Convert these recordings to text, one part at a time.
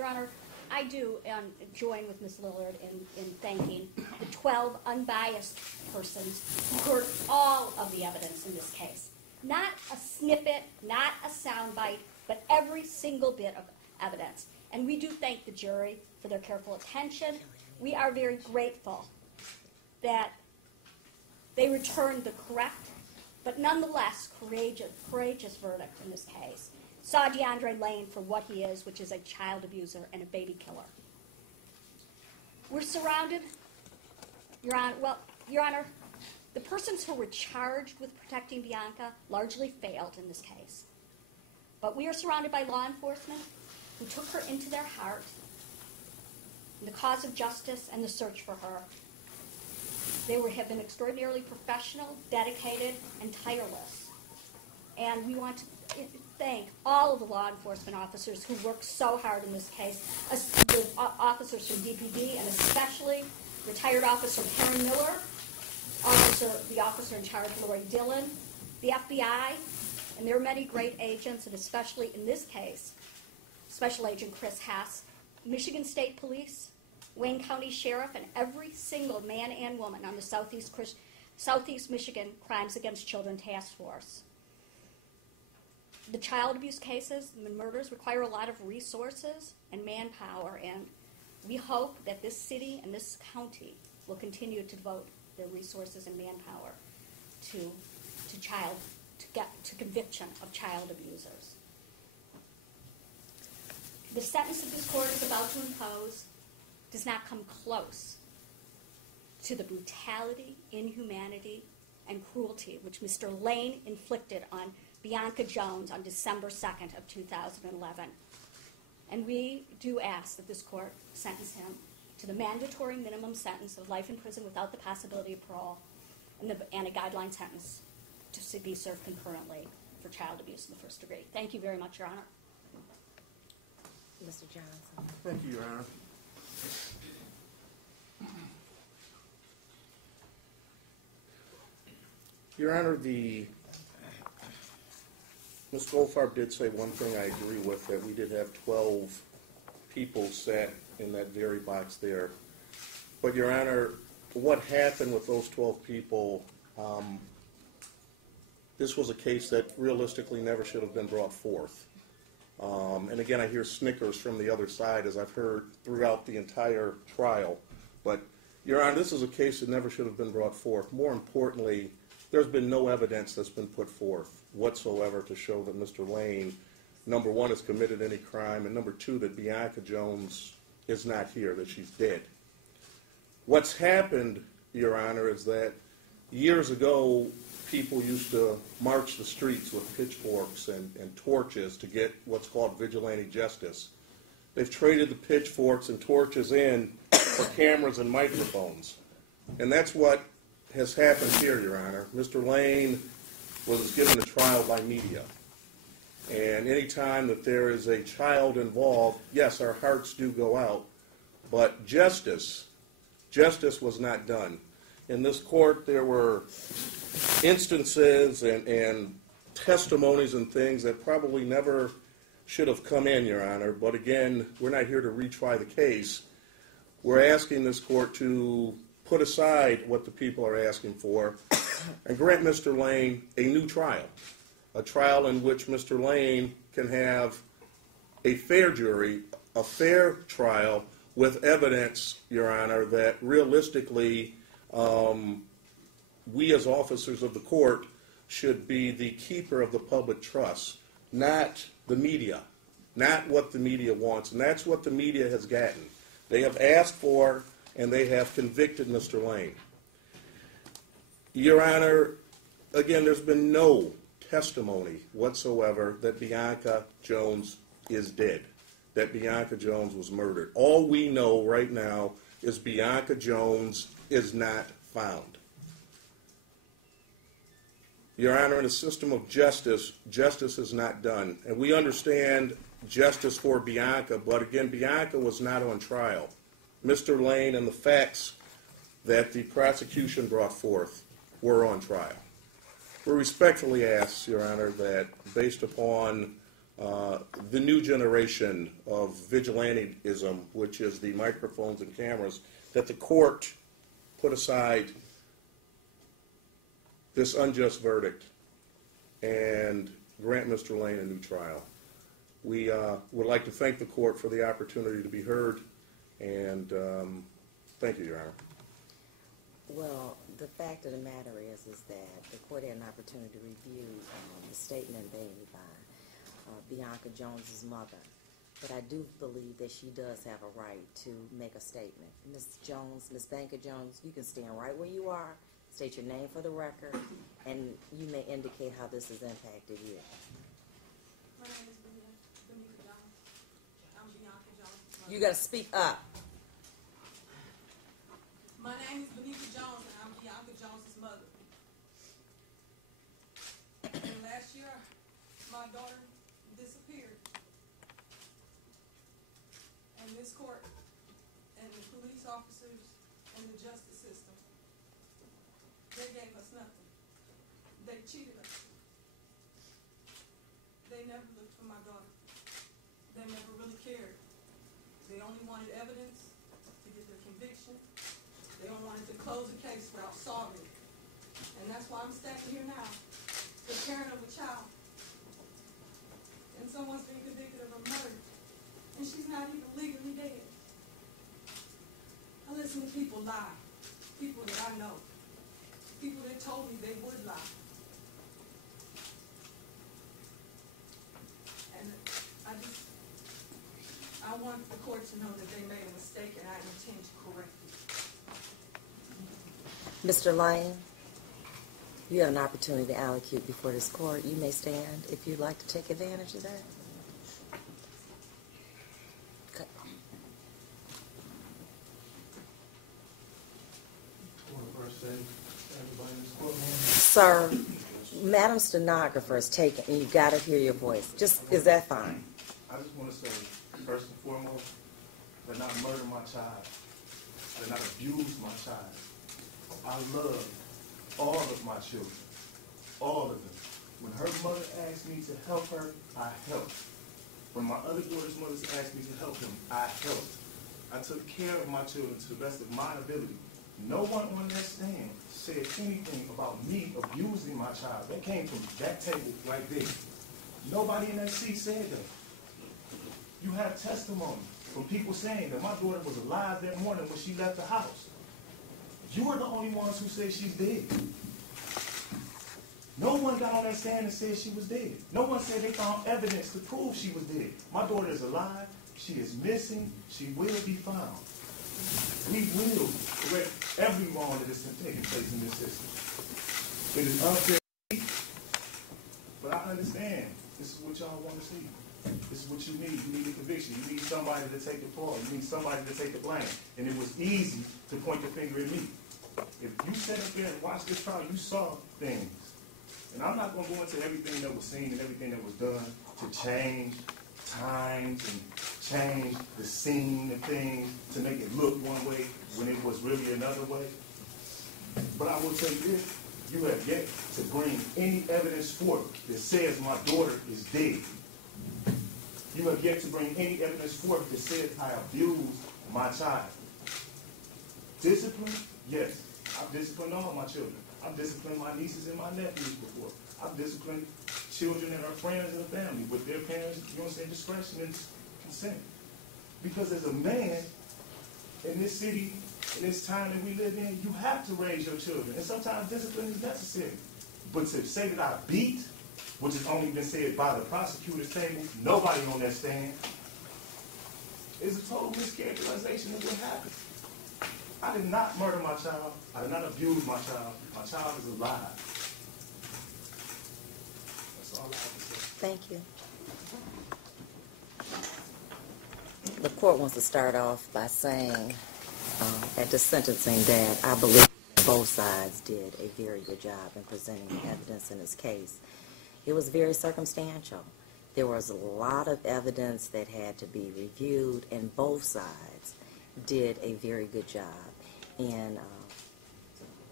Your Honor, I do join with Ms. Lillard in thanking the 12 unbiased persons who heard all of the evidence in this case. Not a snippet, not a soundbite, but every single bit of evidence. And we do thank the jury for their careful attention. We are very grateful that they returned the correct, but nonetheless courageous verdict in this case. Saw DeAndre Lane for what he is, which is a child abuser and a baby killer. We're surrounded, Your Honor, the persons who were charged with protecting Bianca largely failed in this case. But we are surrounded by law enforcement who took her into their heart in the cause of justice and the search for her. They have been extraordinarily professional, dedicated, and tireless. And we want to thank all of the law enforcement officers who worked so hard in this case, the officers from DPD, and especially retired Officer Karen Miller, the officer in charge, Lori Dillon, the FBI, and there are many great agents, and especially in this case, Special Agent Chris Hess, Michigan State Police, Wayne County Sheriff, and every single man and woman on the Southeast Michigan Crimes Against Children Task Force. The child abuse cases and the murders require a lot of resources and manpower, and we hope that this city and this county will continue to devote their resources and manpower to conviction of child abusers. The sentence that this court is about to impose does not come close to the brutality, inhumanity, and cruelty which Mr. Lane inflicted on Bianca Jones on December 2nd of 2011. And we do ask that this court sentence him to the mandatory minimum sentence of life in prison without the possibility of parole and a guideline sentence to be served concurrently for child abuse in the first degree. Thank you very much, Your Honor. Mr. Johnson. Thank you, Your Honor. Your Honor, Ms. Goldfarb did say one thing I agree with, that we did have 12 people sat in that very box there. But, Your Honor, what happened with those 12 people, this was a case that realistically never should have been brought forth. And again, I hear snickers from the other side, as I've heard throughout the entire trial. But, Your Honor, this is a case that never should have been brought forth. More importantly, there's been no evidence that's been put forth whatsoever to show that Mr. Lane, number one, has committed any crime, and number two, that Bianca Jones is not here, that she's dead. What's happened, Your Honor, is that years ago, people used to march the streets with pitchforks and torches to get what's called vigilante justice. They've traded the pitchforks and torches in for cameras and microphones. And that's what has happened here, Your Honor. Mr. Lane was given a trial by media. And any time that there is a child involved, yes, our hearts do go out, but justice was not done. In this court, there were instances and testimonies and things that probably never should have come in, Your Honor. But again, we're not here to retry the case. We're asking this court to put aside what the people are asking for and grant Mr. Lane a new trial, a trial in which Mr. Lane can have a fair jury, a fair trial with evidence, Your Honor, that realistically we as officers of the court should be the keeper of the public trust, not the media, not what the media wants. And that's what the media has gotten. They have asked for and they have convicted Mr. Lane. Your Honor, again, there's been no testimony whatsoever that Bianca Jones is dead, that Bianca Jones was murdered. All we know right now is Bianca Jones is not found. Your Honor, in a system of justice, justice is not done. And we understand justice for Bianca, but again, Bianca was not on trial. Mr. Lane and the facts that the prosecution brought forth were on trial. We respectfully ask, Your Honor, that based upon the new generation of vigilantism, which is the microphones and cameras, that the court put aside this unjust verdict and grant Mr. Lane a new trial. We would like to thank the court for the opportunity to be heard, and thank you, Your Honor. Well, the fact of the matter is that the court had an opportunity to review the statement made by Bianca Jones's mother. But I do believe that she does have a right to make a statement. Ms. Jones, Ms. Bianca Jones, you can stand right where you are, state your name for the record, and you may indicate how this has impacted you. My name is Bianca Jones. I'm Bianca Jones. You got to speak up. My name is Bianca Jones, and I'm Bianca Jones's mother. And last year, my daughter disappeared. And this court, and the police officers, and the justice system, they gave us nothing. They cheated us. They never looked for my daughter. They never really cared. They only wanted evidence to get their conviction. They don't want to close the case without solving it. And that's why I'm standing here now, the parent of a child. And someone's been convicted of a murder. And she's not even legally dead. I listen to people lie. People that I know. People that told me they would lie. And I want the court to know that they made a mistake and I intend to correct it. Mr. Lane, you have an opportunity to allocute before this court. You may stand if you'd like to take advantage of that. Okay. Sir, Madam Stenographer is taking, and you've got to hear your voice. Is that fine? I just want to say, first and foremost, I did not murder my child. I did not abuse my child. I love all of my children, all of them. When her mother asked me to help her, I helped. When my other daughter's mothers asked me to help them, I helped. I took care of my children to the best of my ability. No one on that stand said anything about me abusing my child. That came from that table right there. Nobody in that seat said that. You have testimony from people saying that my daughter was alive that morning when she left the house. You are the only ones who say she's dead. No one got on that stand and said she was dead. No one said they found evidence to prove she was dead. My daughter is alive. She is missing. She will be found. We will correct every wrong that has been taking place in this system. It is unfair, but I understand. This is what y'all want to see. This is what you need. You need a conviction. You need somebody to take the fall. You need somebody to take the blame. And it was easy to point the finger at me. If you sat up there and watched this trial, you saw things. And I'm not going to go into everything that was seen and everything that was done to change times and change the scene and things to make it look one way when it was really another way. But I will tell you this, you have yet to bring any evidence forth that says my daughter is dead. You have yet to bring any evidence forth that says I abused my child. Discipline? Yes. I've disciplined all my children. I've disciplined my nieces and my nephews before. I've disciplined children and our friends and family with their parents, you know what I'm saying, discretion and consent. Because as a man in this city, in this time that we live in, you have to raise your children. And sometimes discipline is necessary. But to say that I beat, which has only been said by the prosecutor's table, nobody on that stand, is a total mischaracterization of what happened. I did not murder my child. I did not abuse my child. My child is alive. That's all I have to say. Thank you. The court wants to start off by saying at the sentencing that I believe both sides did a very good job in presenting the evidence in this case. It was very circumstantial. There was a lot of evidence that had to be reviewed, and both sides did a very good job in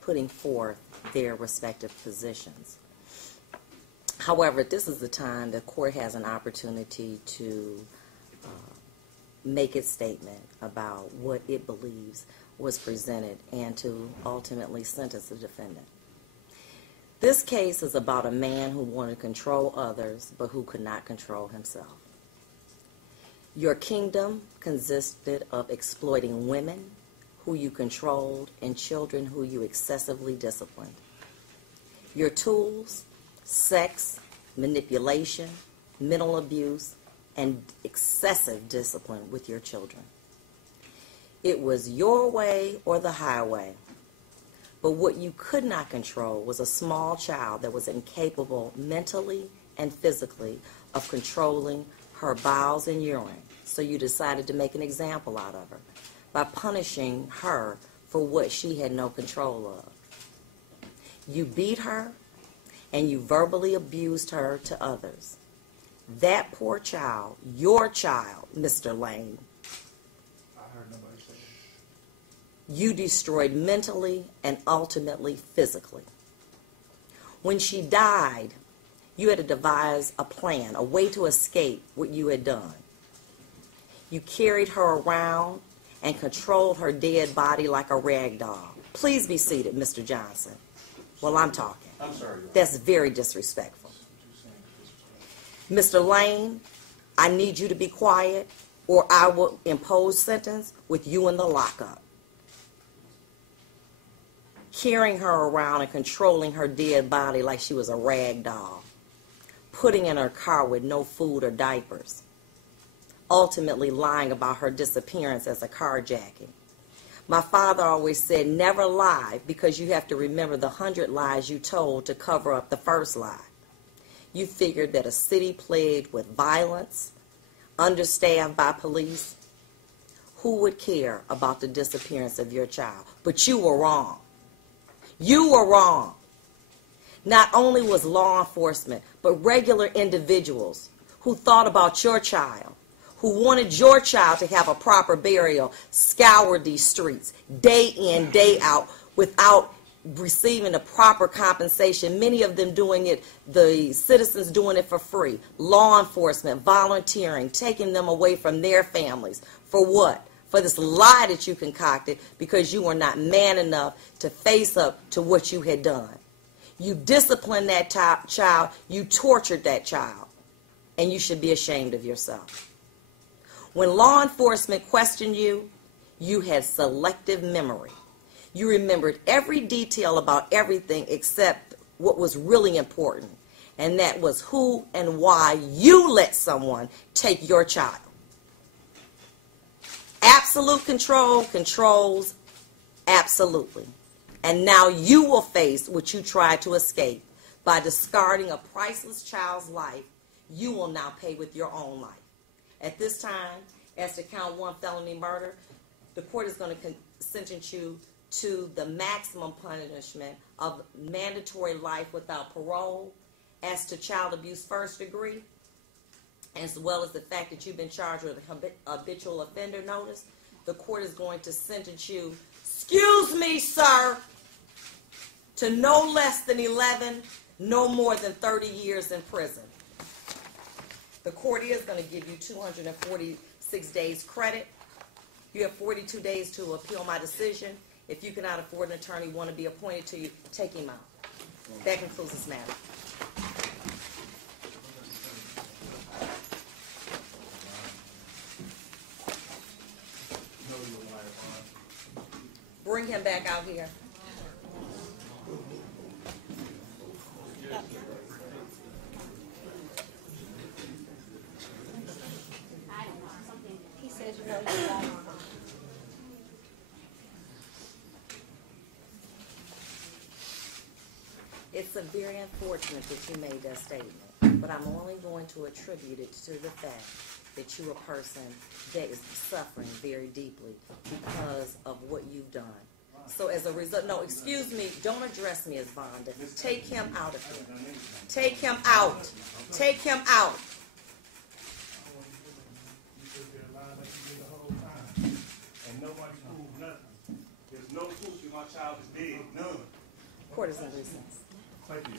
putting forth their respective positions. However, this is the time the court has an opportunity to make its statement about what it believes was presented and to ultimately sentence the defendant. This case is about a man who wanted to control others but who could not control himself. Your kingdom consisted of exploiting women who you controlled and children who you excessively disciplined. Your tools, sex, manipulation, mental abuse, and excessive discipline with your children. It was your way or the highway. But what you could not control was a small child that was incapable mentally and physically of controlling her bowels and urine. So you decided to make an example out of her by punishing her for what she had no control of. You beat her and you verbally abused her to others. That poor child, your child, Mr. Lane, I heard nobody say that. you destroyed mentally and ultimately physically. When she died, you had to devise a plan, a way to escape what you had done. You carried her around and controlled her dead body like a rag doll. Please be seated, Mr. Johnson, while I'm talking. I'm sorry, Your Honor. That's very disrespectful. Mr. Lane, I need you to be quiet or I will impose sentence with you in the lockup. Carrying her around and controlling her dead body like she was a rag doll. Putting in her car with no food or diapers. Ultimately lying about her disappearance as a carjacking. My father always said, never lie, because you have to remember the 100 lies you told to cover up the first lie. You figured that a city plagued with violence, understaffed by police, who would care about the disappearance of your child? But you were wrong. You were wrong. Not only was law enforcement, but regular individuals who thought about your child, who wanted your child to have a proper burial, scoured these streets day in, day out without receiving the proper compensation, many of them doing it, the citizens doing it for free, law enforcement, volunteering, taking them away from their families. For what? For this lie that you concocted because you were not man enough to face up to what you had done. You disciplined that child, you tortured that child, and you should be ashamed of yourself. When law enforcement questioned you, you had selective memory. You remembered every detail about everything except what was really important, and that was who and why you let someone take your child. Absolute control controls absolutely. And now you will face what you tried to escape. By discarding a priceless child's life, you will now pay with your own life. At this time, as to count 1 felony murder, the court is going to sentence you to the maximum punishment of mandatory life without parole. As to child abuse first degree, as well as the fact that you've been charged with a habitual offender notice, the court is going to sentence you, excuse me, sir, to no less than 11, no more than 30 years in prison. The court is going to give you 246 days credit. You have 42 days to appeal my decision. If you cannot afford an attorney, want to be appointed to you, take him out. That concludes this matter. Bring him back out here. I don't know, something, he says, you know, you're right. It's very unfortunate that you made that statement, but I'm only going to attribute it to the fact that you're a person that is suffering very deeply because of what you've done. So as a result, no, excuse me, don't address me as Vonda. Take him out of here. Take him out. Take him out. You sit there lying like you did the whole time. And nobody proved nothing. There's no proof that my child is dead. None. Court is in recess. Thank you.